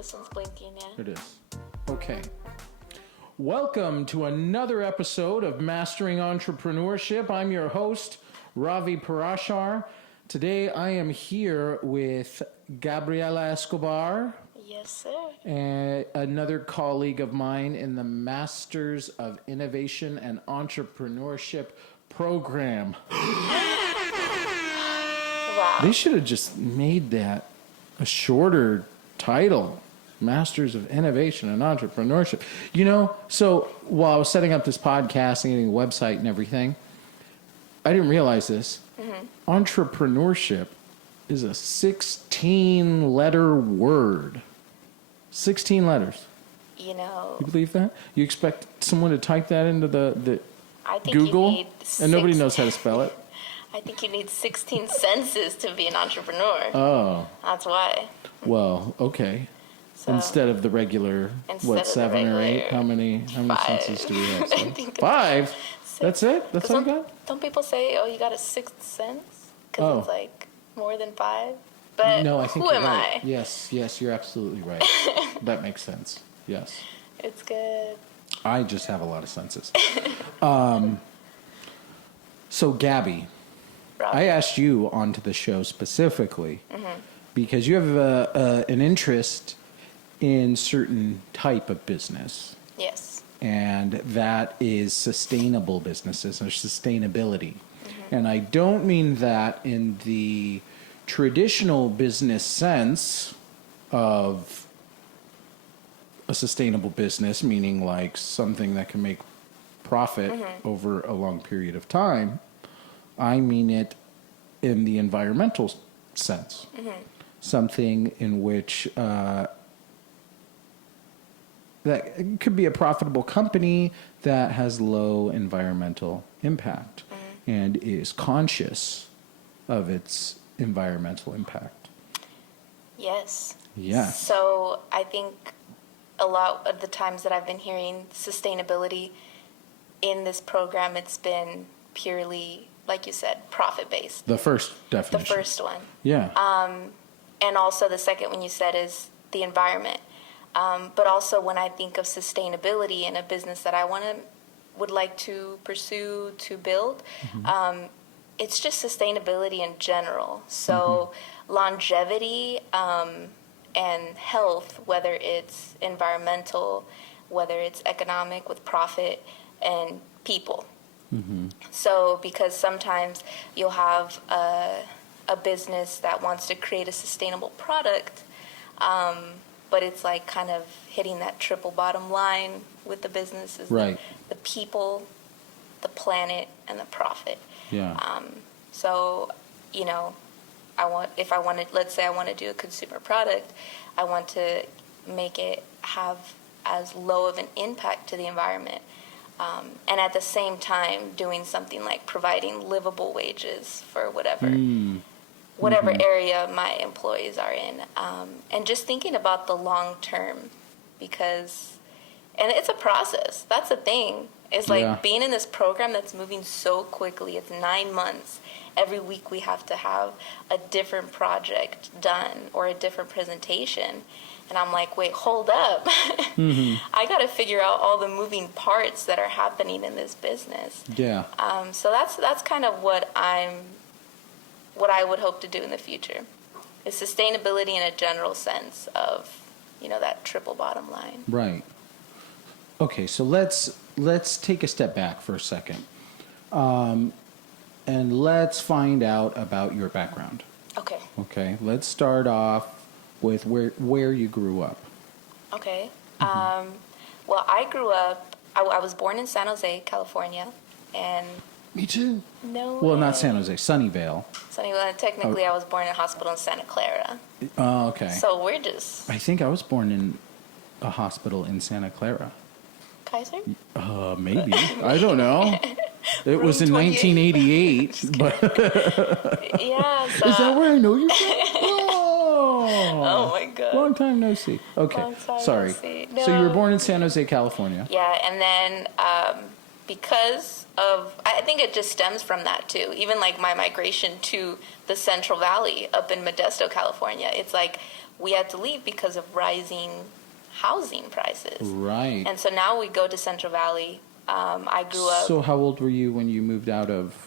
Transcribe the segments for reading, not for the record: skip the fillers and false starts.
This one's blinking, yeah. It is. Okay. Welcome to another episode of Mastering Entrepreneurship. I'm your host, Ravi Parashar. Today I am here with Gabriela Escobar. Yes, sir. And another colleague of mine in the Masters of Innovation and Entrepreneurship program. Wow. They should have just made that a shorter title. Masters of Innovation and Entrepreneurship. You know, so while I was setting up this podcast and getting a website and everything, I didn't realize this. Mm-hmm. Entrepreneurship is a 16-letter word. 16 letters. You know. You believe that? You expect someone to type that into the I think Google? You need And nobody knows how to spell it? I think you need 16 senses to be an entrepreneur. Oh. That's why. Well, okay. So, instead of the regular, what, 7 or 8? How many senses do we have? So? 5? 6. That's it? That's all you got? Don't people say, oh, you got a sixth sense? Because it's like more than 5? But no, I think who you're am right. I? Yes, you're absolutely right. That makes sense. Yes. It's good. I just have a lot of senses. So, Gabby, Rob. I asked you onto the show specifically because you have an interest in certain type of business. Yes. And that is sustainable businesses or sustainability. And I don't mean that in the traditional business sense of a sustainable business, meaning like something that can make profit over a long period of time. I mean it in the environmental sense. Something in which that could be a profitable company that has low environmental impact and is conscious of its environmental impact. Yes. Yeah. So I think a lot of the times that I've been hearing sustainability in this program, it's been purely, like you said, profit-based. The first definition. The first one. Yeah. And also the second one you said is the environment. But also when I think of sustainability in a business that I would like to pursue, to build, it's just sustainability in general. So longevity and health, whether it's environmental, whether it's economic with profit, and people. So because sometimes you'll have a business that wants to create a sustainable product, but it's like kind of hitting that triple bottom line with the business is right. the people, the planet, and the profit. Yeah. So, you know, let's say I want to do a consumer product, I want to make it have as low of an impact to the environment. And at the same time, doing something like providing livable wages for whatever area my employees are in. And just thinking about the long term, because, and it's a process. That's the thing. It's like being in this program that's moving so quickly. It's 9 months. Every week we have to have a different project done or a different presentation. And I'm like, wait, hold up. I got to figure out all the moving parts that are happening in this business. Yeah. So that's kind of what I would hope to do in the future, is sustainability in a general sense of, you know, that triple bottom line. Right. Okay, so let's take a step back for a second, and let's find out about your background. Okay. Okay, let's start off with where you grew up. Okay. Well, I grew up. I was born in San Jose, California, and. Me too. No. Well, way. not San Jose, Sunnyvale. Sunnyvale. Technically, I was born in a hospital in Santa Clara. Oh, okay. So we're just. I think I was born in a hospital in Santa Clara. Kaiser? Maybe. I don't know. It was in 1988, but yeah. So, is that where I know you from? Whoa! Oh my God! Long time no see. Okay, Long time sorry. No see. No. So you were born in San Jose, California. Yeah, and then because of, I think it just stems from that too. Even like my migration to the Central Valley up in Modesto, California. It's like we had to leave because of rising housing prices. Right. And so now we go to Central Valley. I grew up. So how old were you when you moved out of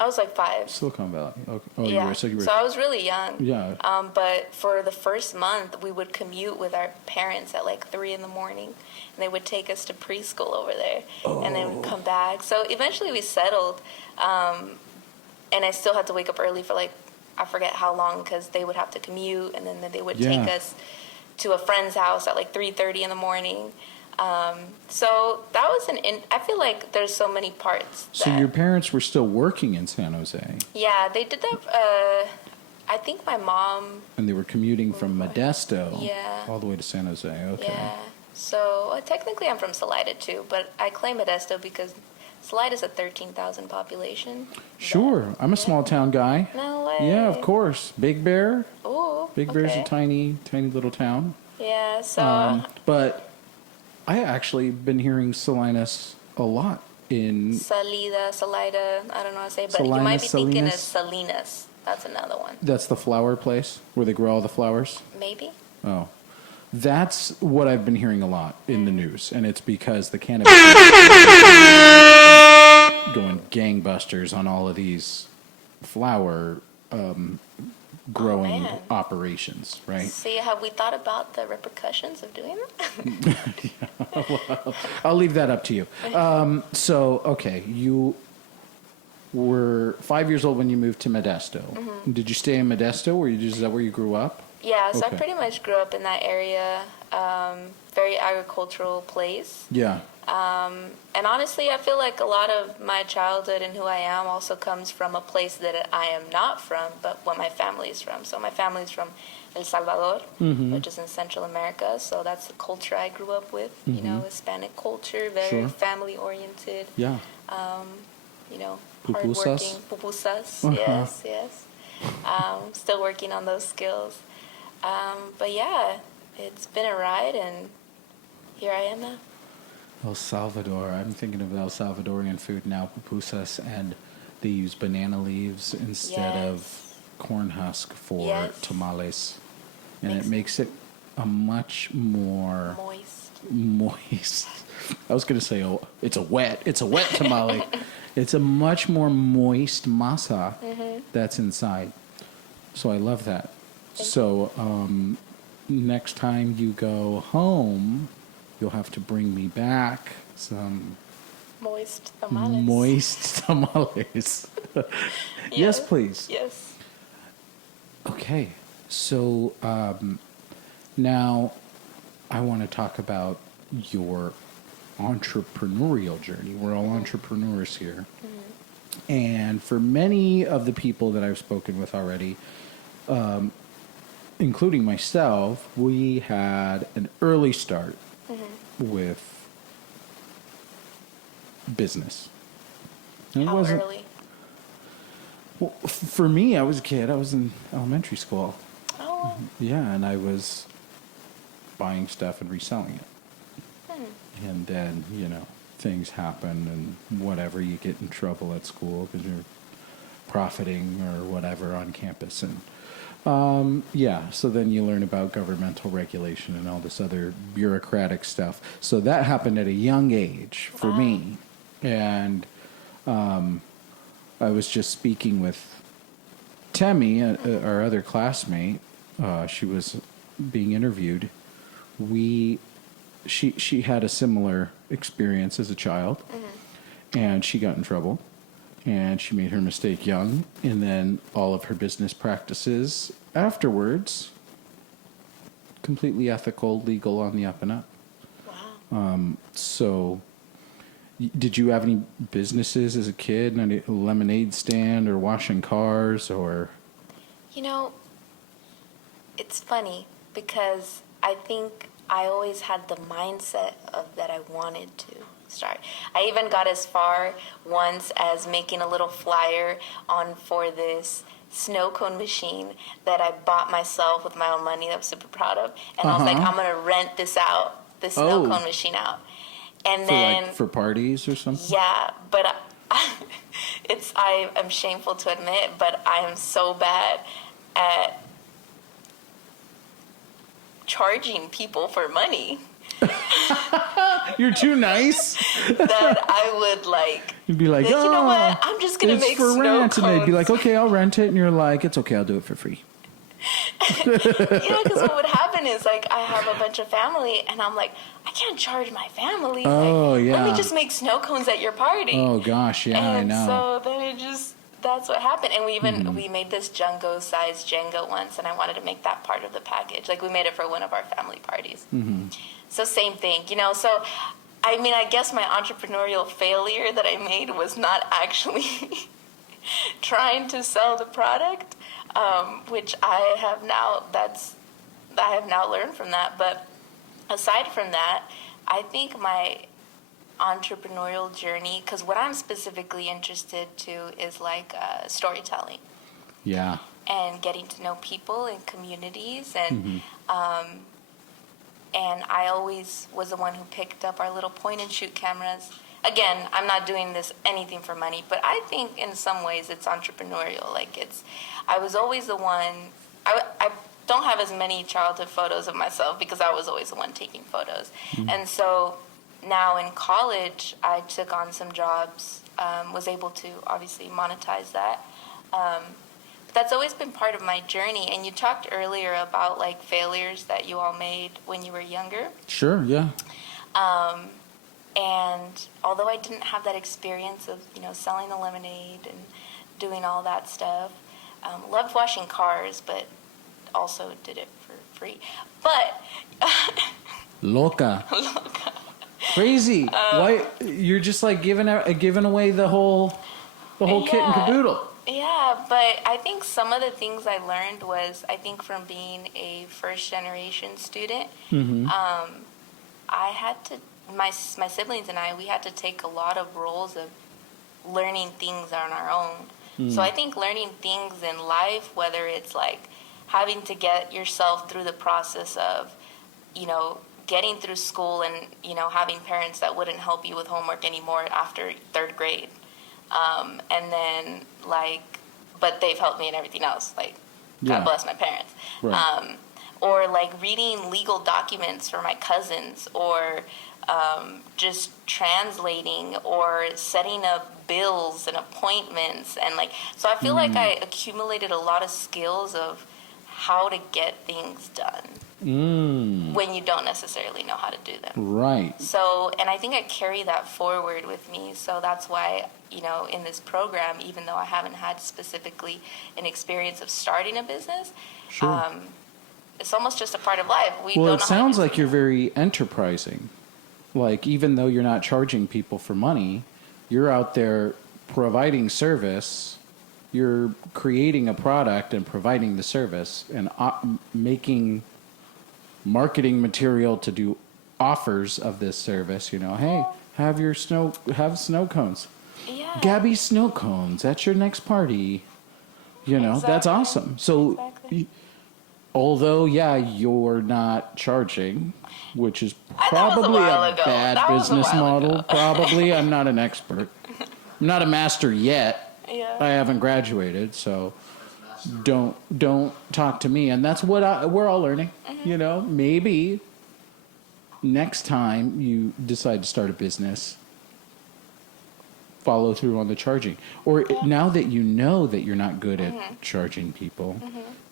I was like 5. Silicon Valley? Okay. Oh, Yeah. you were. So I was really young. Yeah. But for the first month, we would commute with our parents at like 3 a.m. and they would take us to preschool over there, and then we'd come back. So eventually we settled, and I still had to wake up early for like, I forget how long, because they would have to commute, and then they would take us to a friend's house at like 3:30 in the morning. So that was I feel like there's so many parts. So your parents were still working in San Jose? Yeah, they did that. I think my mom. And they were commuting from Modesto all the way to San Jose. Okay. Yeah. So technically I'm from Salida too, but I claim Modesto because Salida's a 13,000 population. Sure. I'm a small town guy. No way. Yeah, of course. Big Bear. Ooh. Big Bear's a tiny little town. Yeah, so. But I actually been hearing Salinas a lot in Salida, I don't know how to say it, but you Salinas, might be thinking of Salinas? Salinas. That's another one. That's the flower place where they grow all the flowers? Maybe. Oh. That's what I've been hearing a lot in the news, and it's because the cannabis going gangbusters on all of these flower growing operations, right? See, have we thought about the repercussions of doing that? Well, I'll leave that up to you. So, okay, you were 5 years old when you moved to Modesto. Mm-hmm. Did you stay in Modesto, or is that where you grew up? Yeah, so Okay. I pretty much grew up in that area, very agricultural place. Yeah. And honestly, I feel like a lot of my childhood and who I am also comes from a place that I am not from, but what my family is from. So my family is from El Salvador, which is in Central America. So that's the culture I grew up with, you know, Hispanic culture, very family-oriented. Yeah. You know, Pupusas? hardworking. Pupusas, yes. Still working on those skills. But yeah, it's been a ride, and here I am now. El Salvador. I'm thinking of El Salvadorian food now, pupusas, and they use banana leaves instead of corn husk for tamales. And it makes it a much more moist. I was going to say, it's a wet tamale. It's a much more moist masa that's inside. So I love that. So next time you go home, you'll have to bring me back some moist tamales. Moist tamales. Yes, please. Yes. Okay. So now I want to talk about your entrepreneurial journey. We're all entrepreneurs here. And for many of the people that I've spoken with already, including myself, we had an early start with business. And How early? Well, for me, I was a kid. I was in elementary school. Oh. Yeah, and I was buying stuff and reselling it. And then, things happen and whatever, you get in trouble at school because you're profiting or whatever on campus. And so then you learn about governmental regulation and all this other bureaucratic stuff. So that happened at a young age for me. And I was just speaking with Temi, our other classmate. She was being interviewed. She had a similar experience as a child, and she got in trouble. And she made her mistake young, and then all of her business practices afterwards, completely ethical, legal, on the up and up. Wow. So, did you have any businesses as a kid? Any lemonade stand or washing cars or? It's funny because I think I always had the mindset of that I wanted to start. I even got as far once as making a little flyer for this snow cone machine that I bought myself with my own money that I'm super proud of. And I was like, I'm going to rent this snow cone machine out. And then for parties or something? Yeah, but I'm shameful to admit, but I am so bad at charging people for money. You're too nice. That I would like. You'd be like, you know what? I'm just gonna make for snow rent, cones. and they'd be like, okay, I'll rent it, and you're like, it's okay, I'll do it for free. Because what would happen is like I have a bunch of family, and I'm like, I can't charge my family. Oh, like, yeah. Let me just make snow cones at your party. Oh gosh, yeah, I and know. so then that's what happened. And we made this Jungo-sized Jenga once, and I wanted to make that part of the package. Like we made it for one of our family parties. Mm-hmm. So same thing, so I mean, I guess my entrepreneurial failure that I made was not actually trying to sell the product, which I have now learned from that. But aside from that, I think my entrepreneurial journey, because what I'm specifically interested to is like storytelling. Yeah. And getting to know people and communities, and and I always was the one who picked up our little point and shoot cameras. Again, I'm not doing anything for money, but I think in some ways it's entrepreneurial. Like I was always the one. I don't have as many childhood photos of myself because I was always the one taking photos, and so. Now in college, I took on some jobs, was able to obviously monetize that. But that's always been part of my journey. And you talked earlier about like failures that you all made when you were younger. Sure, yeah. And although I didn't have that experience of, selling the lemonade and doing all that stuff, loved washing cars, but also did it for free. But Loca. Crazy. Why you're just like giving away the whole kit and caboodle. Yeah, but I think some of the things I learned was, I think from being a first generation student, I had to, my siblings and I, we had to take a lot of roles of learning things on our own. So I think learning things in life, whether it's like having to get yourself through the process of, getting through school and, having parents that wouldn't help you with homework anymore after third grade. And then, but they've helped me in everything else. God bless my parents. Right. Or, reading legal documents for my cousins, or just translating, or setting up bills and appointments. And, so I feel like I accumulated a lot of skills of how to get things done. When you don't necessarily know how to do them. Right. So, and I think I carry that forward with me. So that's why, in this program, even though I haven't had specifically an experience of starting a business, sure. It's almost just a part of life. Well, it sounds like you're very enterprising. Like, even though you're not charging people for money, you're out there providing service. You're creating a product and providing the service and making marketing material to do offers of this service. Hey, have snow cones. Yeah. Gaby snow cones at your next party. Exactly. That's awesome. So, although you're not charging, which is probably a bad business model. Probably, I'm not an expert. I'm not a master yet. Yeah. I haven't graduated, so don't talk to me. And that's what we're all learning. Maybe next time you decide to start a business, follow through on the charging. Or now that you know that you're not good at charging people,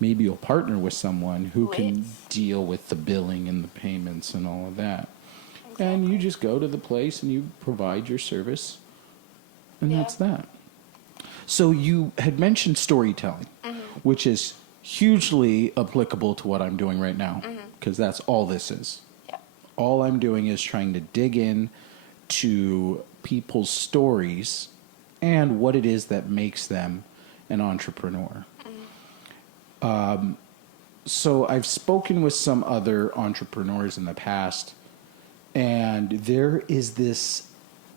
maybe you'll partner with someone who can deal with the billing and the payments and all of that. Exactly. And you just go to the place and you provide your service, and that's that. So you had mentioned storytelling, which is hugely applicable to what I'm doing right now, because that's all this is. Yeah. All I'm doing is trying to dig in to people's stories and what it is that makes them an entrepreneur. So I've spoken with some other entrepreneurs in the past, and there is this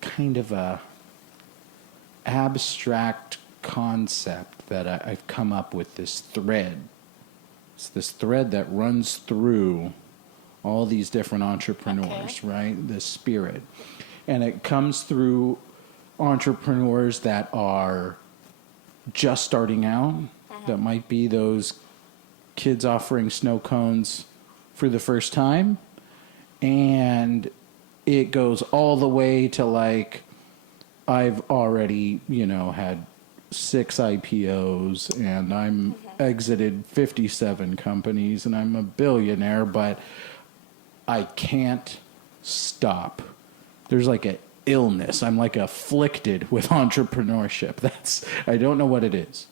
kind of a abstract concept that I've come up with, this thread. It's this thread that runs through all these different entrepreneurs, right? This spirit. And it comes through entrepreneurs that are just starting out, that might be those kids offering snow cones for the first time, and it goes all the way to like I've already, had 6 IPOs and I'm exited 57 companies and I'm a billionaire, but I can't stop. There's like an illness. I'm like afflicted with entrepreneurship. I don't know what it is.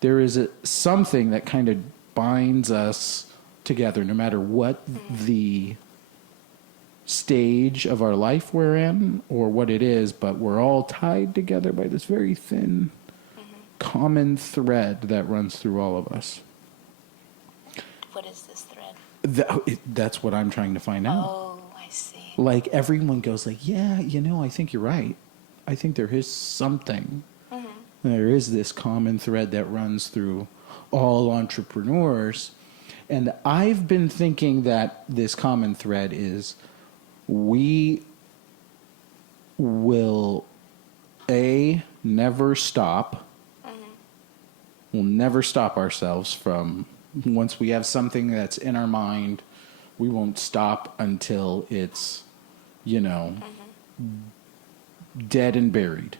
There is something that kind of binds us together no matter what the stage of our life we're in or what it is, but we're all tied together by this very thin common thread that runs through all of us. What is this thread? That's what I'm trying to find out. Oh, I see. Like everyone goes like, yeah, I think you're right. I think there is something. There is this common thread that runs through all entrepreneurs. And I've been thinking that this common thread is we will, never stop. We'll never stop ourselves from, once we have something that's in our mind, we won't stop until it's, dead and buried.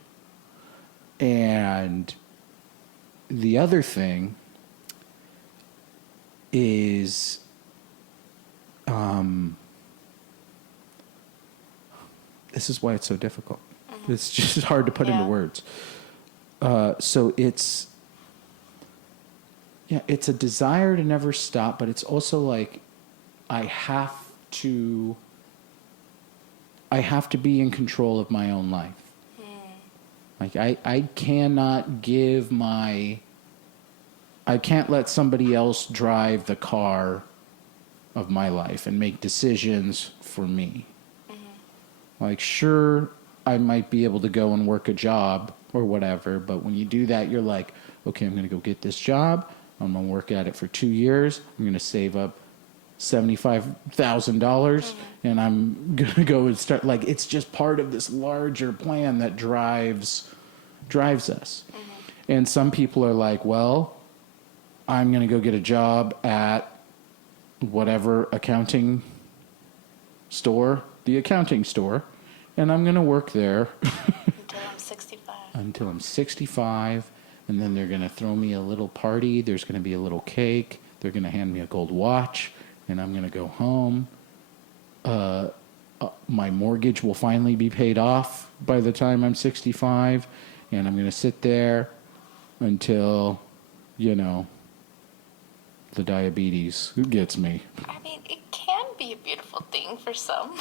And the other thing is, this is why it's so difficult. It's just hard to put into words. So it's a desire to never stop, but it's also like I have to be in control of my own life. Like I cannot I can't let somebody else drive the car of my life and make decisions for me. Like, sure, I might be able to go and work a job or whatever, but when you do that, you're like, okay, I'm going to go get this job. I'm going to work at it for 2 years. I'm going to save up $75,000 and I'm going to go and start. Like, it's just part of this larger plan that drives us. And some people are like, well, I'm going to go get a job at whatever the accounting store, and I'm going to work there until I'm 65. And then they're going to throw me a little party. There's going to be a little cake. They're going to hand me a gold watch. And I'm going to go home. My mortgage will finally be paid off by the time I'm 65. And I'm going to sit there until, the diabetes gets me. I mean, it can be a beautiful thing for some.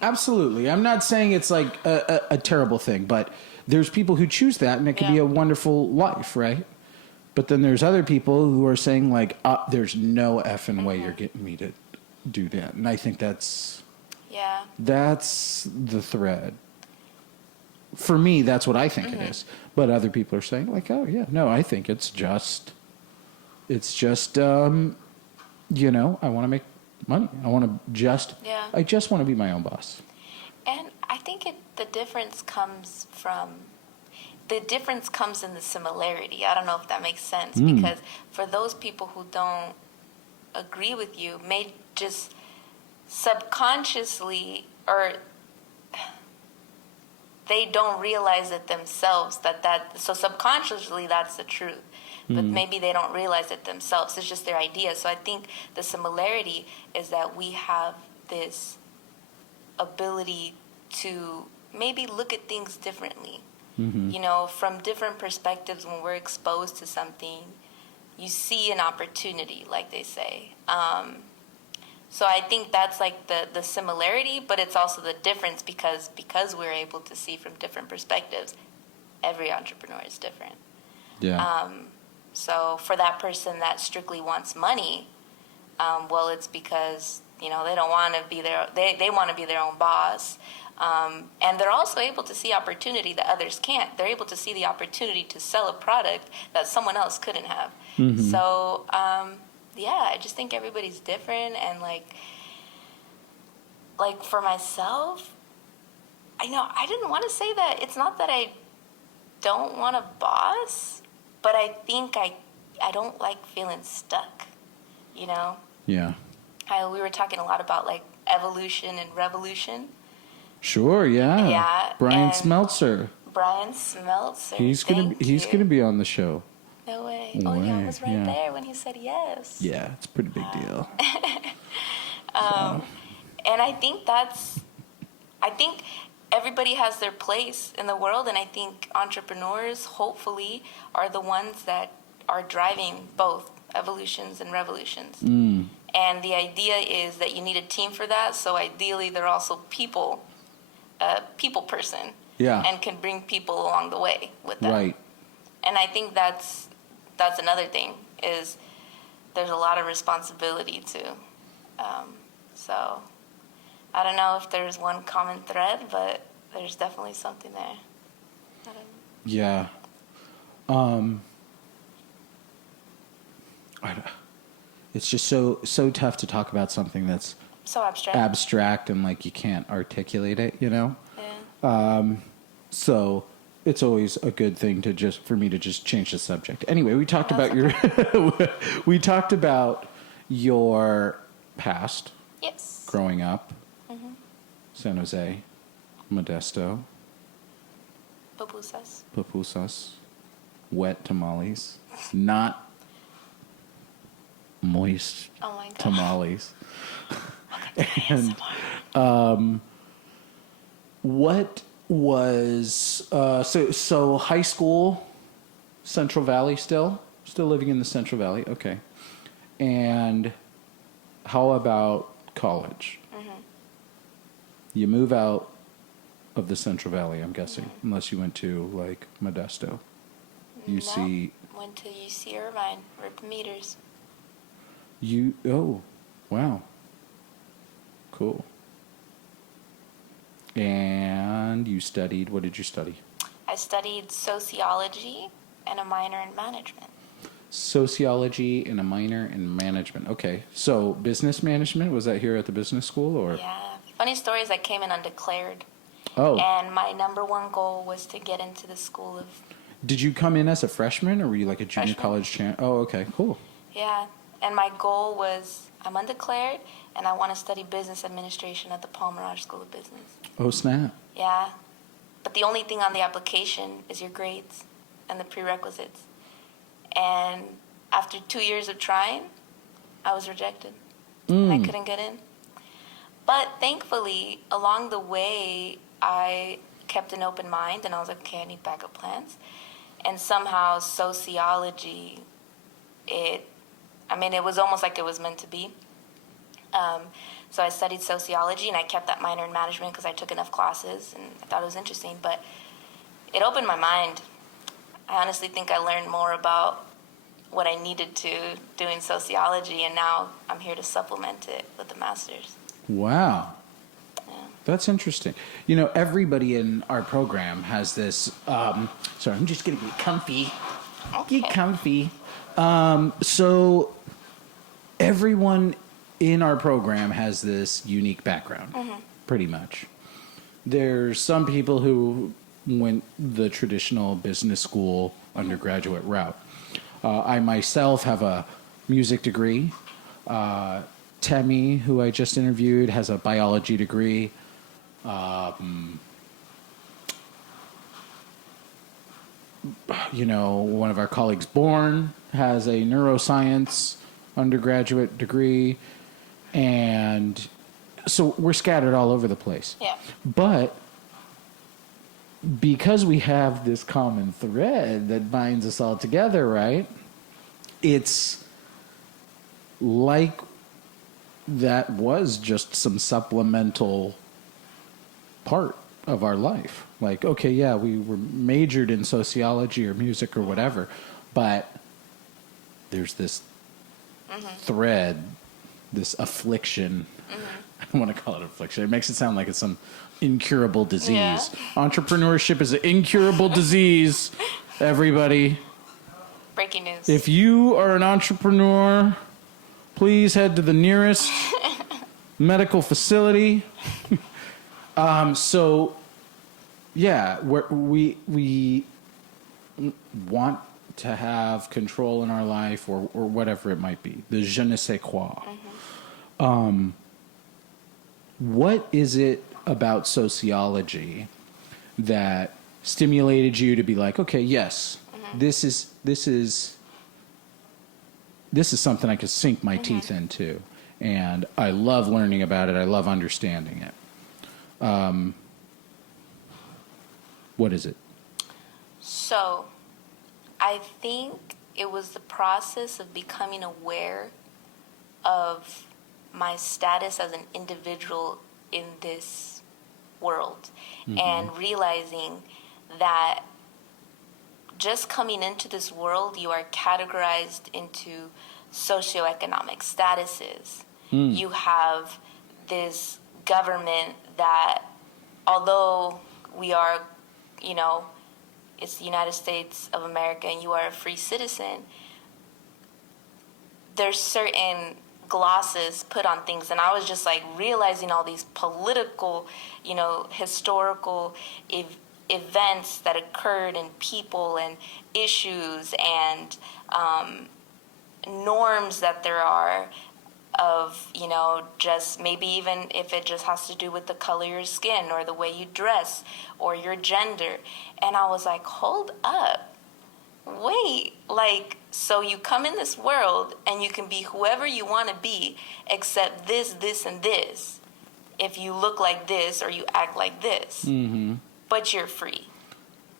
Absolutely. I'm not saying it's like a terrible thing, but there's people who choose that, and it can be a wonderful life, right? But then there's other people who are saying, like, there's no effing way you're getting me to do that. And I think that's the thread. For me, that's what I think it is. But other people are saying, like, oh, yeah, no, I think it's just, I want to make money. I just want to be my own boss. And I think the difference comes in the similarity. I don't know if that makes sense, because for those people who don't agree with you, may just subconsciously, or they don't realize it themselves so subconsciously that's the truth. But maybe they don't realize it themselves. It's just their idea. So I think the similarity is that we have this ability to maybe look at things differently. From different perspectives. When we're exposed to something, you see an opportunity, like they say. So I think that's like the similarity, but it's also the difference because we're able to see from different perspectives. Every entrepreneur is different. Yeah. So for that person that strictly wants money, well, it's because they don't want to be they want to be their own boss. And they're also able to see opportunity that others can't. They're able to see the opportunity to sell a product that someone else couldn't have. So, I just think everybody's different. And like for myself, I didn't want to say that. It's not that I don't want a boss, but I think I don't like feeling stuck, Yeah. we were talking a lot about like evolution and revolution. Sure, yeah. Yeah. Brian Smeltzer. Brian Smeltzer. He's gonna be on the show. No way. No Oh, yeah, I way, was right yeah. there when he said yes. Yeah, it's a pretty big deal. And I think everybody has their place in the world, and I think entrepreneurs, hopefully, are the ones that are driving both evolutions and revolutions. And the idea is that you need a team for that, so ideally they're also a people person. Yeah. And can bring people along the way with them. Right. And I think that's another thing, is there's a lot of responsibility too. So I don't know if there's one common thread, but there's definitely something there. Yeah. It's just so tough to talk about something that's So abstract. abstract and like you can't articulate it, you know? Yeah. So it's always a good thing for me to just change the subject. Anyway, we talked about we talked about your past. Yes. Growing up. San Jose, Modesto, pupusas, wet tamales, not moist Oh my God. tamales. And what was so high school, Central Valley still living in the Central Valley, okay. And how about college? You move out of the Central Valley, I'm guessing, unless you went to like Modesto. UC. No, went to UC Irvine, Rip Meters. Oh, wow. Cool. And you studied, what did you study? I studied sociology and a minor in management. Sociology and a minor in management. Okay. So business management, was that here at the business school or? Yeah. Funny story is I came in undeclared. Oh. And my number one goal was to get into the school of... Did you come in as a freshman or were you like a junior Freshman. college champ? Oh, okay. Cool. Yeah. And my goal was, I'm undeclared, and I want to study business administration at the Paul Mirage School of Business. Oh, snap. Yeah. But the only thing on the application is your grades and the prerequisites. And after 2 years of trying, I was rejected. And I couldn't get in. But thankfully, along the way, I kept an open mind, and I was like, okay, I need backup plans. And somehow sociology, it was almost like it was meant to be. So I studied sociology, and I kept that minor in management because I took enough classes, and I thought it was interesting. But it opened my mind. I honestly think I learned more about what I needed to doing sociology, and now I'm here to supplement it with the master's. Wow. Yeah. That's interesting. You know, everybody in our program has this. Sorry, I'm just going to get comfy. Okay. Get comfy. So everyone in our program has this unique background, pretty much. There's some people who went the traditional business school undergraduate route. I myself have a music degree. Temi, who I just interviewed, has a biology degree. You know, one of our colleagues, Bourne, has a neuroscience undergraduate degree. And so we're scattered all over the place. Yeah. But because we have this common thread that binds us all together, right? It's like that was just some supplemental part of our life. Like, okay, yeah, we were majored in sociology or music or whatever, but there's this thread, this affliction. I don't want to call it affliction. It makes it sound like it's some incurable disease. Yeah. Entrepreneurship is an incurable disease, everybody. Breaking news. If you are an entrepreneur, please head to the nearest medical facility. So, yeah, we want to have control in our life or whatever it might be. The je ne sais quoi. What is it about sociology that stimulated you to be like, okay, yes, this is something I could sink my teeth into, and I love learning about it. I love understanding it. What is it? So, I think it was the process of becoming aware of my status as an individual in this world, and realizing that just coming into this world, you are categorized into socioeconomic statuses. You have this government that, although we are, it's the United States of America and you are a free citizen, there's certain glosses put on things, and I was just like realizing all these political, historical events that occurred, and people and issues and norms that there are of, just maybe even if it just has to do with the color of your skin or the way you dress or your gender. And I was like, hold up, wait, so you come in this world and you can be whoever you want to be except this, and this. If you look like this or you act like this. Mm-hmm. But you're free.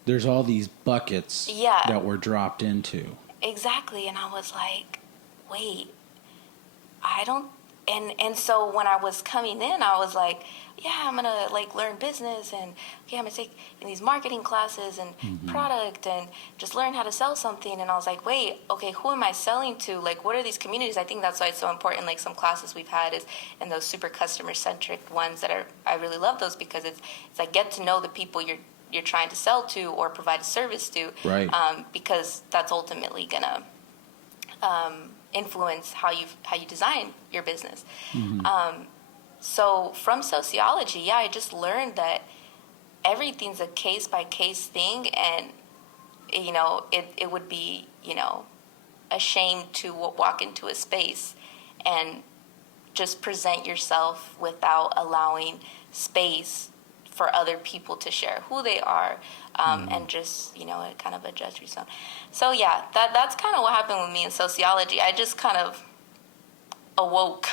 There's all these buckets that we're dropped into. Exactly. And I was like, wait, I don't... And so when I was coming in, I was like, yeah, I'm going to learn business, and I'm going to take these marketing classes and product and just learn how to sell something. And I was like, wait, okay, who am I selling to? What are these communities? I think that's why it's so important. Some classes we've had is in those super customer centric ones that I really love those, because it's get to know the people you're trying to sell to or provide a service to. Right. Because that's ultimately going to influence how you design your business. So from sociology, I just learned that everything's a case by case thing, and it would be a shame to walk into a space and just present yourself without allowing space for other people to share who they are, and just, kind of a judgment zone. So yeah, that's kind of what happened with me in sociology. I just kind of awoke.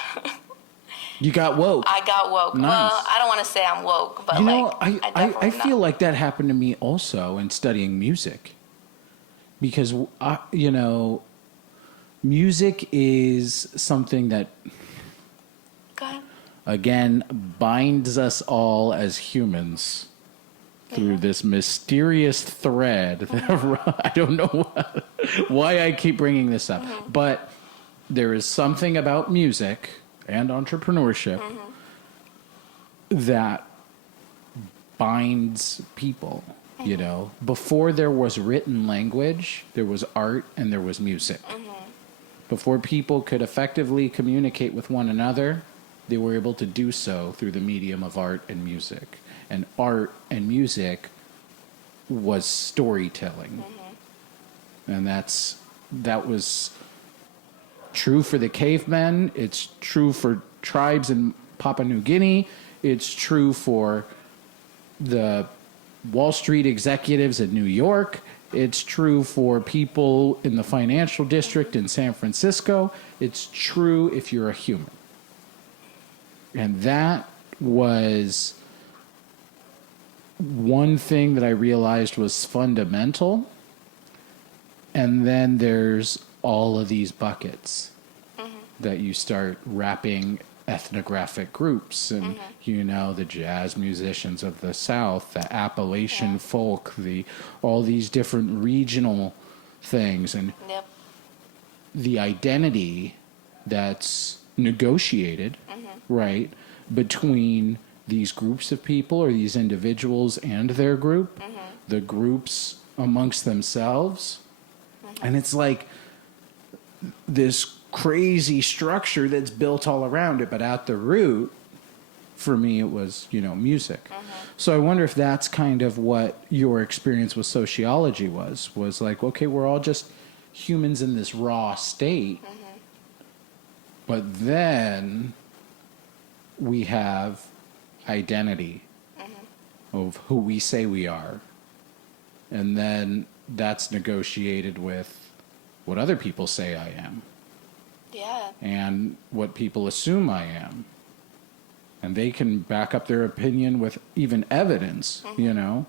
You got woke. I got woke. Nice. Well, I don't want to say I'm woke, but I feel like that happened to me also in studying music, because music is something that, go ahead, again, binds us all as humans through this mysterious thread. I don't know why I keep bringing this up, but there is something about music and entrepreneurship that binds people. Before there was written language, there was art and there was music. Before people could effectively communicate with one another, they were able to do so through the medium of art and music. And art and music was storytelling. And that was true for the cavemen. It's true for tribes in Papua New Guinea. It's true for the Wall Street executives in New York. It's true for people in the financial district in San Francisco. It's true if you're a human. And that was one thing that I realized was fundamental. And then there's all of these buckets that you start wrapping ethnographic groups and, the jazz musicians of the South, the Appalachian folk, all these different regional things, and the identity that's negotiated, right, between these groups of people or these individuals and their group, the groups amongst themselves. And it's like this crazy structure that's built all around it, but at the root, for me, it was, music. So I wonder if that's kind of what your experience with sociology was like, okay, we're all just humans in this raw state, but then we have identity of who we say we are. And then that's negotiated with what other people say I am. Yeah. And what people assume I am. And they can back up their opinion with even evidence, you know,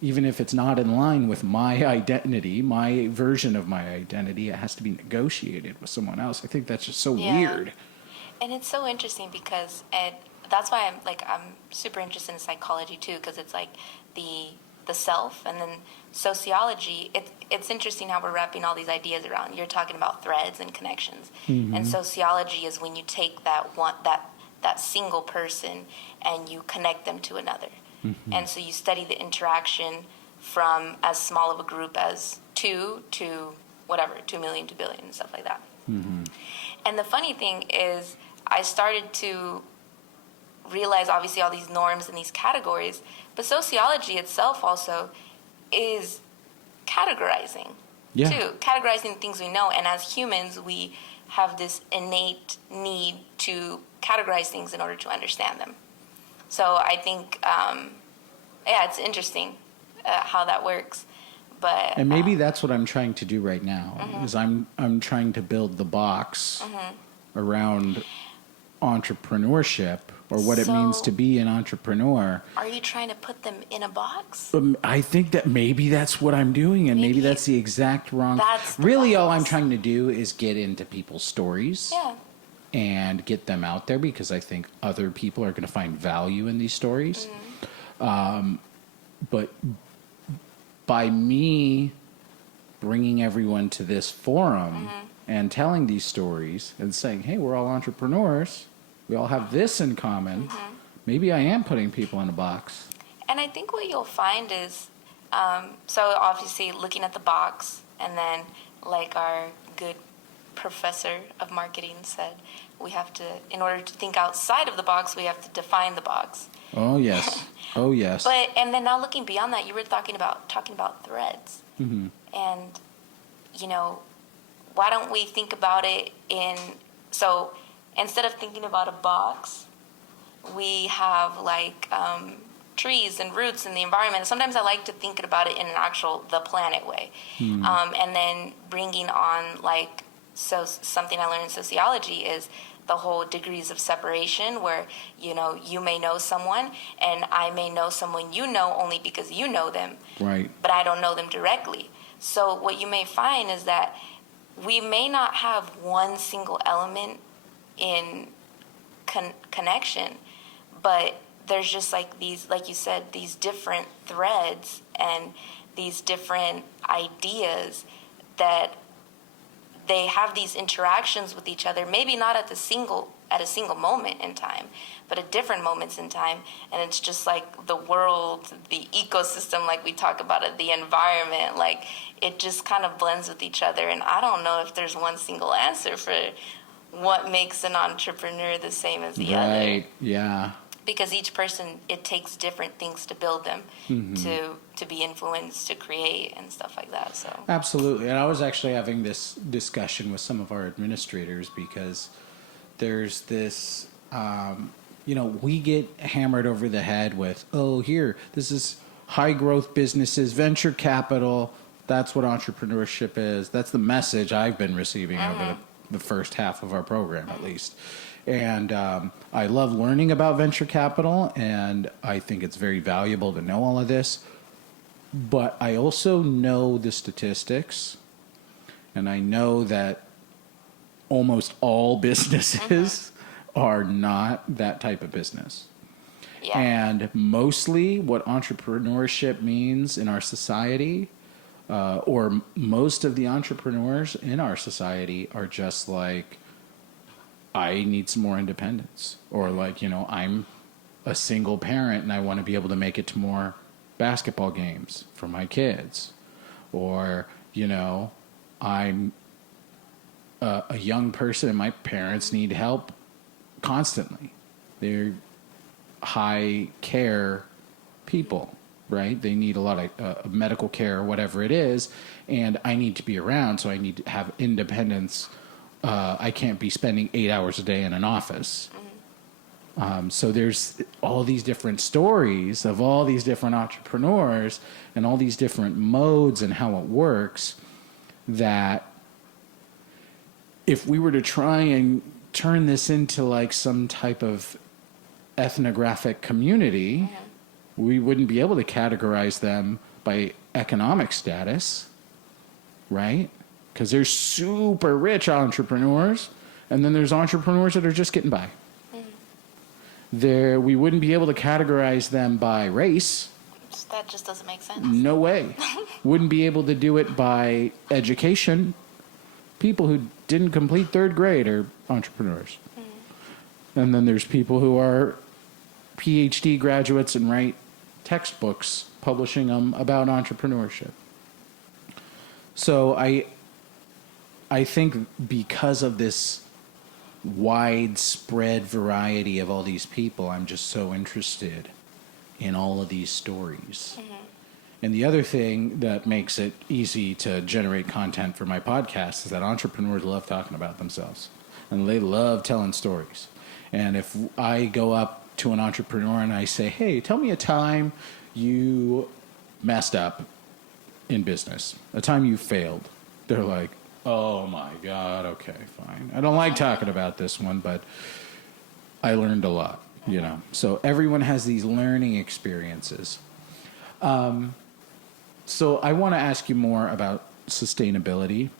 even if it's not in line with my identity, my version of my identity, it has to be negotiated with someone else. I think that's just so weird. And it's so interesting because, and that's why I'm super interested in psychology too, because it's like the self, and then sociology. It's interesting how we're wrapping all these ideas around. You're talking about threads and connections, and sociology is when you take that single person and you connect them to another, and so you study the interaction from as small of a group as 2 to whatever 2 million to billion and stuff like that. And the funny thing is, I started to realize obviously all these norms and these categories, but sociology itself also is categorizing too, categorizing things we know. And as humans, we have this innate need to categorize things in order to understand them. So I think, it's interesting how that works. But and maybe that's what I'm trying to do right now. Is I'm trying to build the box around entrepreneurship, or what it means to be an entrepreneur. Are you trying to put them in a box? I think that maybe that's what I'm doing, and maybe that's the exact wrong. Really, all I'm trying to do is get into people's stories. And get them out there, because I think other people are going to find value in these stories. But by me bringing everyone to this forum and telling these stories and saying, hey, we're all entrepreneurs, we all have this in common, maybe I am putting people in a box. And I think what you'll find is, so obviously looking at the box, and then like our good professor of marketing said, we have to, in order to think outside of the box, we have to define the box. Oh yes. Oh yes. But and then now looking beyond that, you were talking about threads. And you know, why don't we think about it so instead of thinking about a box, we have like trees and roots in the environment. Sometimes I like to think about it in an actual the planet way. And then bringing on like, so something I learned in sociology is the whole degrees of separation, where, you know, you may know someone and I may know someone you know only because you know them. Right. But I don't know them directly. So what you may find is that we may not have one single element in connection, but there's just like these, like you said, these different threads and these different ideas that they have these interactions with each other, maybe not at a single moment in time, but at different moments in time. And it's just like the world, the ecosystem, like we talk about it, the environment, like it just kind of blends with each other. And I don't know if there's one single answer for what makes an entrepreneur the same as the other. Right, yeah. Because each person, it takes different things to build them, to be influenced, to create, and stuff like that. So absolutely. And I was actually having this discussion with some of our administrators, because there's this, we get hammered over the head with, this is high growth businesses, venture capital. That's what entrepreneurship is. That's the message I've been receiving over the first half of our program, at least. And I love learning about venture capital, and I think it's very valuable to know all of this. But I also know the statistics, and I know that almost all businesses are not that type of business. Yeah. And mostly what entrepreneurship means in our society, or most of the entrepreneurs in our society, are just like, I need some more independence, or like, I'm a single parent and I want to be able to make it to more basketball games for my kids, or, I'm a young person and my parents need help constantly. They're high care people, right? They need a lot of medical care or whatever it is, and I need to be around, so I need to have independence. I can't be spending 8 hours a day in an office. So there's all these different stories of all these different entrepreneurs and all these different modes and how it works, that if we were to try and turn this into like some type of ethnographic community, we wouldn't be able to categorize them by economic status, right? Because there's super rich entrepreneurs, and then there's entrepreneurs that are just getting by. We wouldn't be able to categorize them by race. That just doesn't make sense. No way. Wouldn't be able to do it by education. People who didn't complete third grade are entrepreneurs. And then there's people who are PhD graduates and write textbooks publishing them about entrepreneurship. So I think because of this widespread variety of all these people, I'm just so interested in all of these stories. And the other thing that makes it easy to generate content for my podcast is that entrepreneurs love talking about themselves, and they love telling stories. And if I go up to an entrepreneur and I say, hey, tell me a time you messed up in business, a time you failed, they're like, oh my God, okay, fine. I don't like talking about this one, but I learned a lot, you know. So everyone has these learning experiences. So I want to ask you more about sustainability,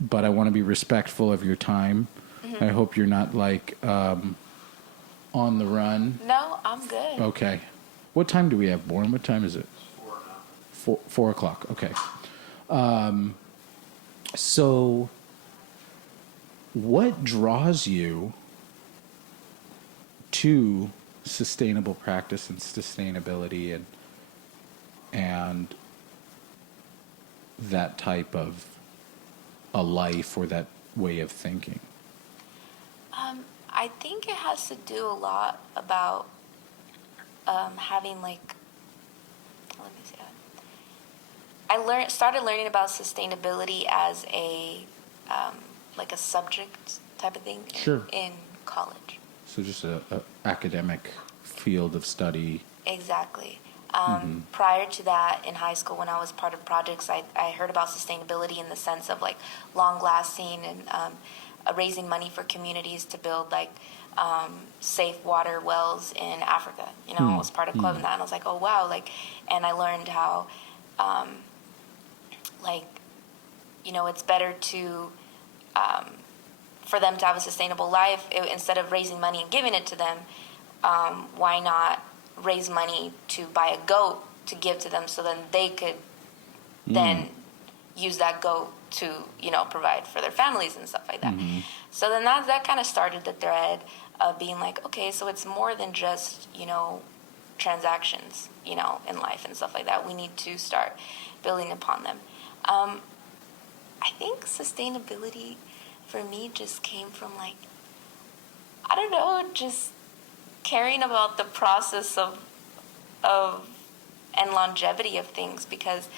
but I want to be respectful of your time. I hope you're not like on the run. No, I'm good. Okay. What time do we have, Born? What time is it? 4 now. 4 o'clock. Okay. So what draws you to sustainable practice and sustainability and that type of a life or that way of thinking? I think it has to do a lot about having like, let me see. I started learning about sustainability as a like a subject type of thing in college. So just a academic field of study. Exactly. Prior to that, in high school, when I was part of projects, I heard about sustainability in the sense of like long-lasting and raising money for communities to build like safe water wells in Africa. You know, I was part of club in that, and I was like, oh wow, like, and I learned how, like, you know, it's better to for them to have a sustainable life instead of raising money and giving it to them. Why not raise money to buy a goat to give to them, so then they could then use that goat to, you know, provide for their families and stuff like that. So then that kind of started the thread of being like, okay, so it's more than just, you know, transactions, you know, in life and stuff like that. We need to start building upon them. I think sustainability for me just came from like, I don't know, just caring about the process of and longevity of things, because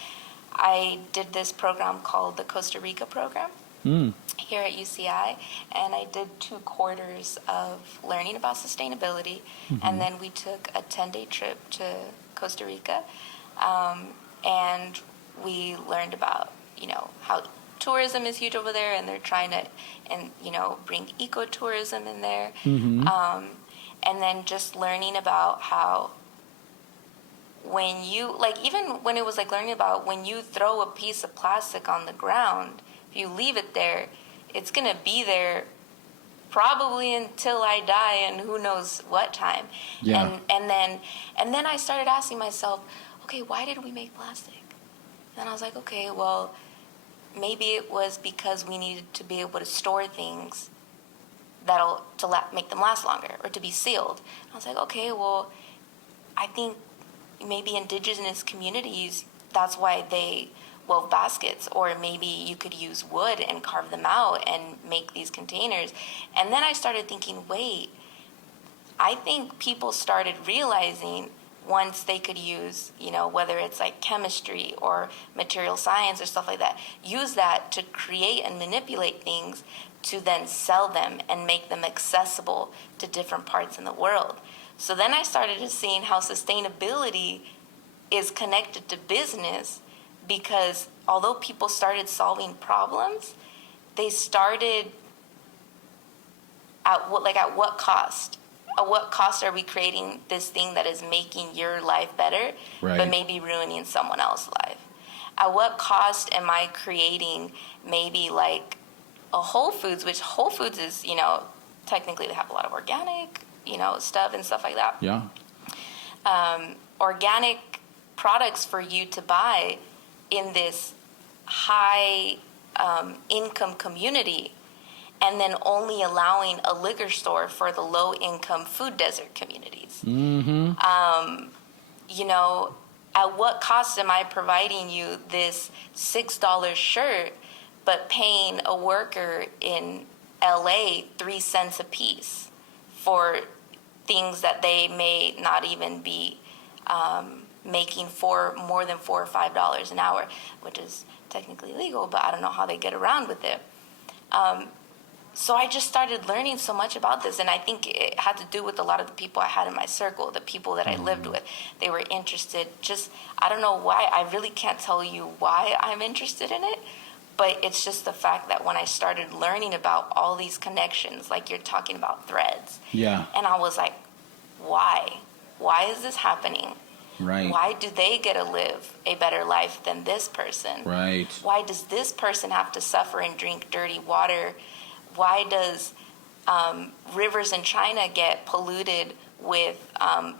I did this program called the Costa Rica program here at UCI, and I did 2 quarters of learning about sustainability, and then we took a 10-day trip to Costa Rica, and we learned about, you know, how tourism is huge over there, and they're trying to, and you know, bring ecotourism in there, and then just learning about how when you, like, even when it was like learning about when you throw a piece of plastic on the ground, if you leave it there, it's going to be there probably until I die and who knows what time. Yeah. And then I started asking myself, okay, why did we make plastic? And I was like, okay, well, maybe it was because we needed to be able to store things make them last longer, or to be sealed. I was like, okay, well, I think maybe indigenous communities, that's why they wove baskets, or maybe you could use wood and carve them out and make these containers. And then I started thinking, wait, I think people started realizing once they could use, you know, whether it's like chemistry or material science or stuff like that, use that to create and manipulate things, to then sell them and make them accessible to different parts in the world. So then I started to seeing how sustainability is connected to business, because although people started solving problems, they started at what cost? At what cost are we creating this thing that is making your life better, right, but maybe ruining someone else's life? At what cost am I creating maybe like a Whole Foods, which Whole Foods is, technically they have a lot of organic, stuff and stuff like that. Yeah. Organic products for you to buy in this high income community, and then only allowing a liquor store for the low income food desert communities. Mm-hmm. At what cost am I providing you this $6 shirt, but paying a worker in LA 3 cents a piece for things that they may not even be making for more than $4 or $5 an hour, which is technically legal, but I don't know how they get around with it. So I just started learning so much about this, and I think it had to do with a lot of the people I had in my circle, the people that I lived with. They were interested. I don't know why. I really can't tell you why I'm interested in it, but it's just the fact that when I started learning about all these connections, like you're talking about threads, yeah, and I was like, why? Why is this happening? Right. Why do they get to live a better life than this person? Right. Why does this person have to suffer and drink dirty water? Why does rivers in China get polluted with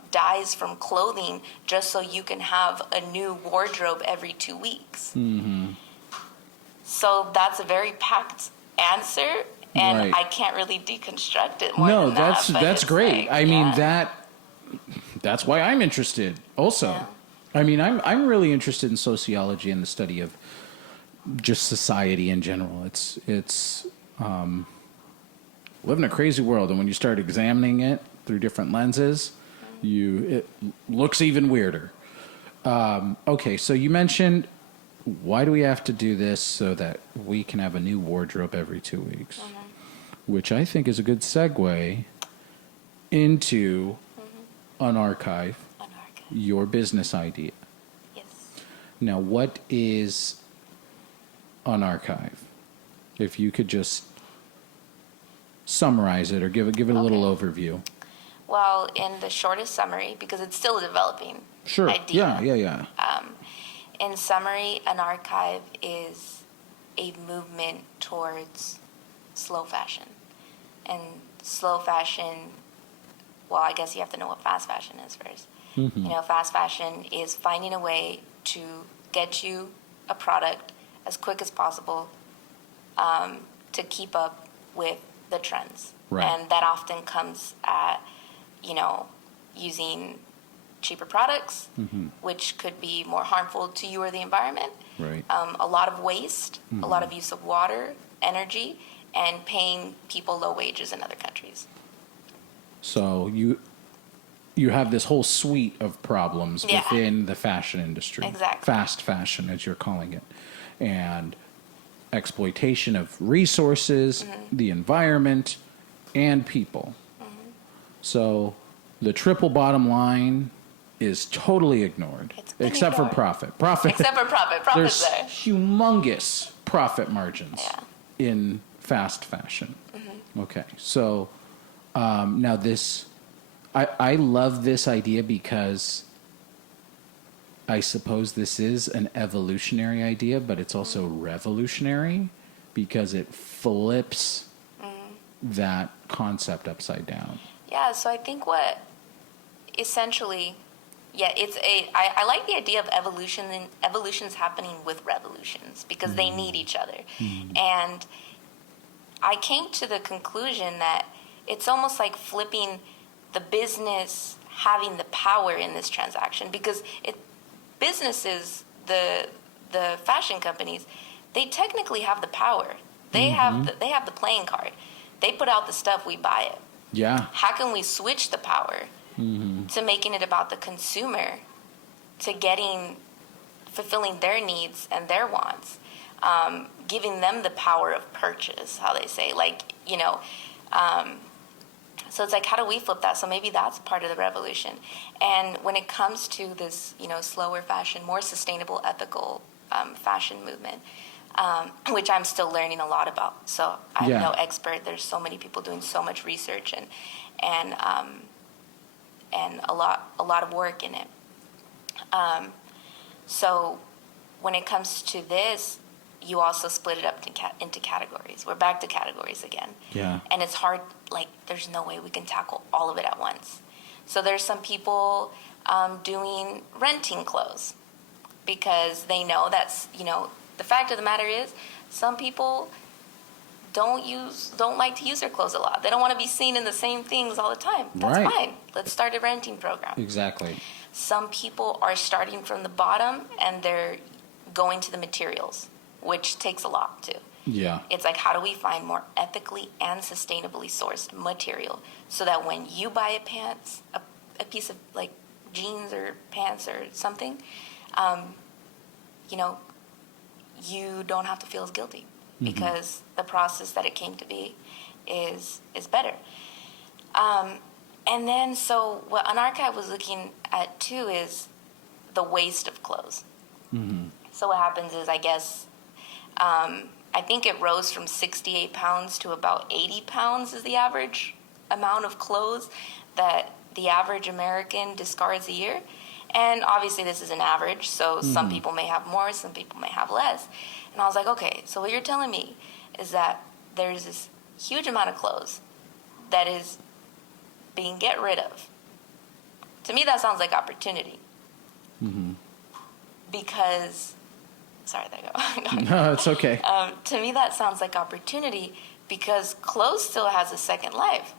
dyes from clothing just so you can have a new wardrobe every 2 weeks? Mm-hmm. So that's a very packed answer, and right, I can't really deconstruct it more no, than that. that's great. I mean, that's why I'm interested also. Yeah. I mean, I'm really interested in sociology and the study of just society in general. It's live in a crazy world, and when you start examining it through different lenses, it looks even weirder. Okay, so you mentioned, why do we have to do this so that we can have a new wardrobe every 2 weeks? Which I think is a good segue into Unarchive, your business idea. Yes. Now, what is Unarchive? If you could just summarize it or give it a little overview. Well, in the shortest summary, because it's still a developing idea. Yeah. In summary, an archive is a movement towards slow fashion. And slow fashion, well, I guess you have to know what fast fashion is first. Mm-hmm. Fast fashion is finding a way to get you a product as quick as possible to keep up with the trends. Right. And that often comes at, using cheaper products, which could be more harmful to you or the environment. Right. A lot of waste, a lot of use of water, energy, and paying people low wages in other countries. So you have this whole suite of problems within the fashion industry. Exactly. Fast fashion, as you're calling it. And exploitation of resources, the environment, and people. So the triple bottom line is totally ignored, except for profit. Except for profit. Profit's There's there. humongous profit margins in fast fashion. Okay, so now this, I love this idea because I suppose this is an evolutionary idea, but it's also revolutionary because it flips that concept upside down. Yeah, so I think what essentially, I like the idea of evolution, and evolution's happening with revolutions because they need each other. And I came to the conclusion that it's almost like flipping the business having the power in this transaction, because businesses, the fashion companies, they technically have the power. They have the playing card. They put out the stuff, we buy it. Yeah. How can we switch the power to making it about the consumer, to fulfilling their needs and their wants? giving them the power of purchase, how they say, like, so it's like, how do we flip that? So maybe that's part of the revolution. And when it comes to this, slower fashion, more sustainable, ethical fashion movement, which I'm still learning a lot about. So I'm no expert. There's so many people doing so much research and a lot of work in it. So when it comes to this, you also split it up into categories. We're back to categories again. Yeah. And it's hard, like, there's no way we can tackle all of it at once. So there's some people doing renting clothes because they know that's, the fact of the matter is some people don't like to use their clothes a lot. They don't want to be seen in the same things all the time. That's fine. Let's start a renting program. Exactly. Some people are starting from the bottom and they're going to the materials, which takes a lot too. Yeah. It's like, how do we find more ethically and sustainably sourced material so that when you buy a piece of like jeans or pants or something, you don't have to feel as guilty because the process that it came to be is better. And then, so what Anarchive was looking at too is the waste of clothes. Mm-hmm. So what happens is, I guess, I think it rose from 68 pounds to about 80 pounds is the average amount of clothes that the average American discards a year. And obviously this is an average, so some people may have more, some people may have less. And I was like, okay, so what you're telling me is that there's this huge amount of clothes that is being get rid of. To me, that sounds like opportunity. Mm-hmm. Because, sorry, there you go. No, it's okay. To me, that sounds like opportunity because clothes still has a second life.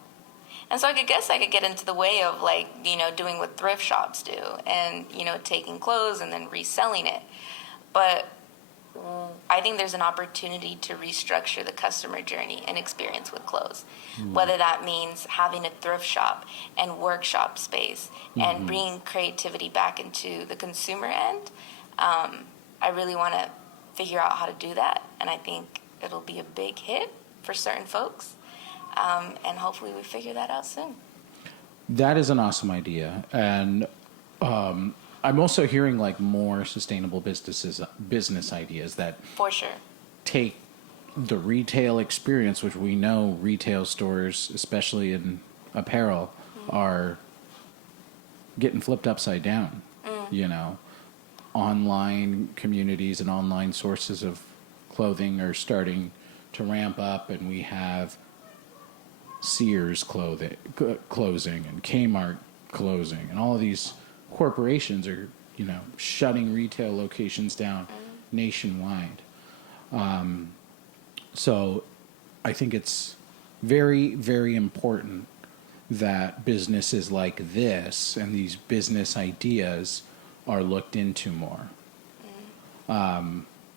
And so I could get into the way of, like, doing what thrift shops do and, taking clothes and then reselling it. But I think there's an opportunity to restructure the customer journey and experience with clothes, whether that means having a thrift shop and workshop space and bringing creativity back into the consumer end. I really want to figure out how to do that, and I think it'll be a big hit for certain folks, and hopefully we figure that out soon. That is an awesome idea, and I'm also hearing like more sustainable business ideas that For sure. take the retail experience, which we know retail stores, especially in apparel, are getting flipped upside down. Online communities and online sources of clothing are starting to ramp up, and we have Sears closing and Kmart closing, and all of these corporations are, shutting retail locations down nationwide. So I think it's very, very important that businesses like this and these business ideas are looked into more.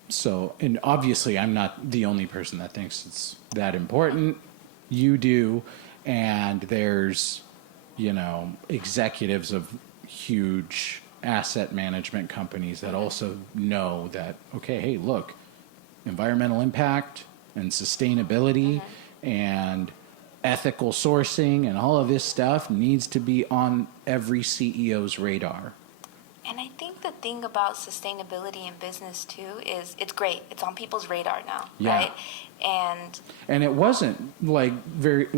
So, and obviously I'm not the only person that thinks it's that important. You do, and there's, executives of huge asset management companies that also know that, okay, hey, look, environmental impact and sustainability and ethical sourcing and all of this stuff needs to be on every CEO's radar. And I think the thing about sustainability in business too is it's great. It's on people's radar now, right? And it wasn't like very,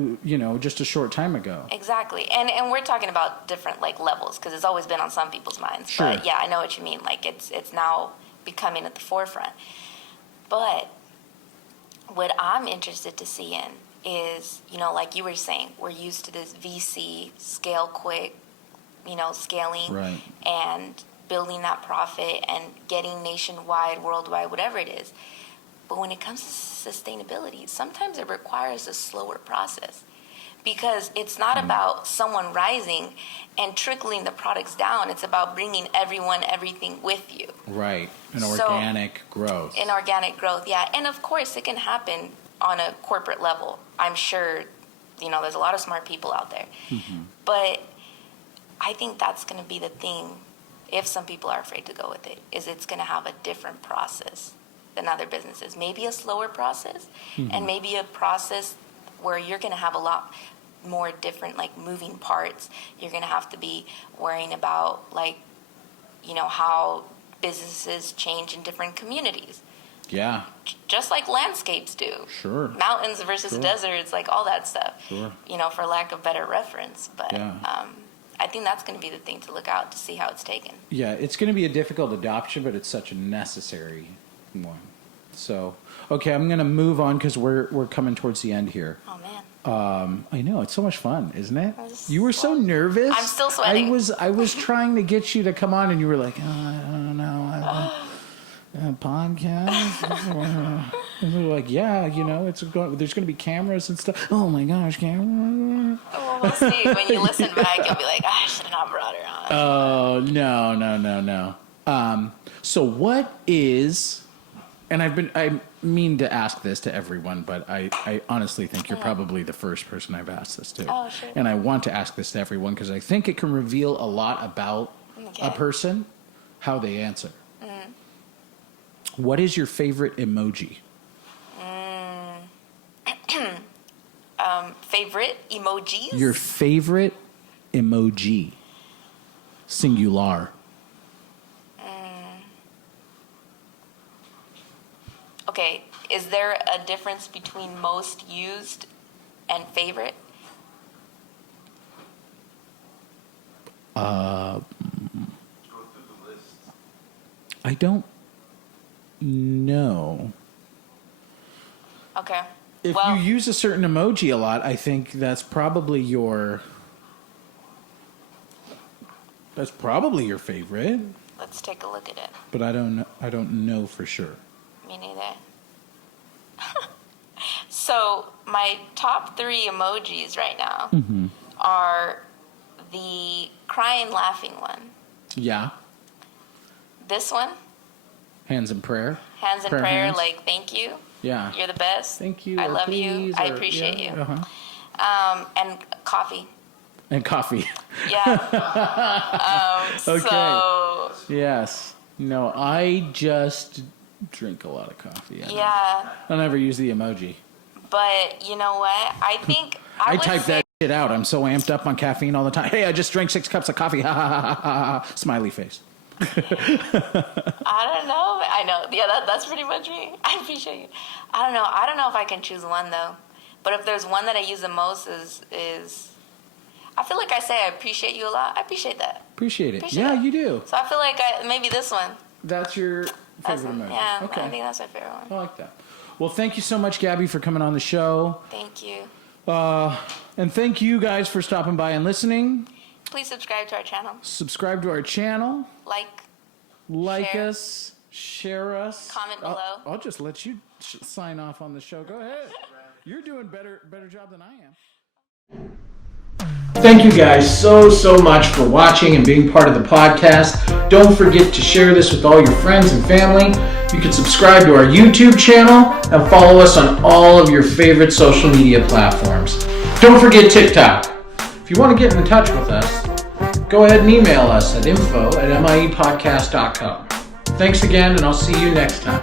just a short time ago. Exactly. And we're talking about different like levels because it's always been on some people's minds. Sure. But yeah, I know what you mean. Like it's now becoming at the forefront. But what I'm interested to see in is, like you were saying, we're used to this VC scale quick, scaling right. and building that profit and getting nationwide, worldwide, whatever it is. But when it comes to sustainability, sometimes it requires a slower process because it's not about someone rising and trickling the products down. It's about bringing everything with you. Right. Organic growth. An organic growth, yeah. And of course, it can happen on a corporate level. I'm sure, there's a lot of smart people out there. But I think that's going to be the thing, if some people are afraid to go with it, is it's going to have a different process than other businesses. Maybe a slower process, and maybe a process where you're going to have a lot more different, like, moving parts. You're going to have to be worrying about, like, how businesses change in different communities. Yeah. Just like landscapes do. Sure. Mountains versus deserts, like all that stuff. Sure. For lack of better reference. But Yeah. I think that's going to be the thing to look out to see how it's taken. Yeah, it's going to be a difficult adoption, but it's such a necessary one. So, okay, I'm going to move on because we're coming towards the end here. Oh, man. I know, it's so much fun, isn't it? You were so nervous. I'm still sweating. I was trying to get you to come on, and you were like, oh, I don't know. A podcast? Like, yeah, there's going to be cameras and stuff. Oh my gosh, camera. Well, we'll see. When you listen back, you'll be like, I should have not brought her on. Oh, no. So what is, and I mean to ask this to everyone, but I honestly think you're probably the first person I've asked this to. Oh, sure. And I want to ask this to everyone because I think it can reveal a lot about a person, how they answer. What is your favorite emoji? Favorite emojis? Your favorite emoji. Singular. Okay, is there a difference between most used and favorite? I don't know. Okay. If you use a certain emoji a lot, I think that's probably your favorite. Let's take a look at it. But I don't know for sure. Me neither. So my top 3 emojis right now are the crying, laughing one. Yeah. This one. Hands in prayer. Hands in prayer, hands. like, thank you. Yeah. You're the best. Thank you. I or love please, you. I or- appreciate yeah, you. Uh-huh. And coffee. And coffee. Yeah. Okay. So. Yes. No, I just drink a lot of coffee. Yeah. I never use the emoji. But you know what? I think I would type say, that shit out. I'm so amped up on caffeine all the time. Hey, I just drank 6 cups of coffee. Ha ha ha ha ha. Smiley face. I don't know. I know. Yeah, that's pretty much me. I appreciate you. I don't know. I don't know if I can choose one though. But if there's one that I use the most is I feel like I say I appreciate you a lot. I appreciate that. Appreciate it. Appreciate Yeah, that. you do. So I feel like maybe this one. That's your That's, favorite emoji. yeah, Okay. I think that's my favorite one. I like that. Well, thank you so much, Gabby, for coming on the show. Thank you. And thank you guys for stopping by and listening. Please subscribe to our channel. Subscribe to our channel. Like share. Us. Share us. Comment below. I'll just let you sign off on the show. Go ahead. You're doing better job than I am. Thank you guys so much for watching and being part of the podcast. Don't forget to share this with all your friends and family. You can subscribe to our YouTube channel and follow us on all of your favorite social media platforms. Don't forget TikTok. If you want to get in touch with us, go ahead and email us at info@miepodcast.com. Thanks again, and I'll see you next time.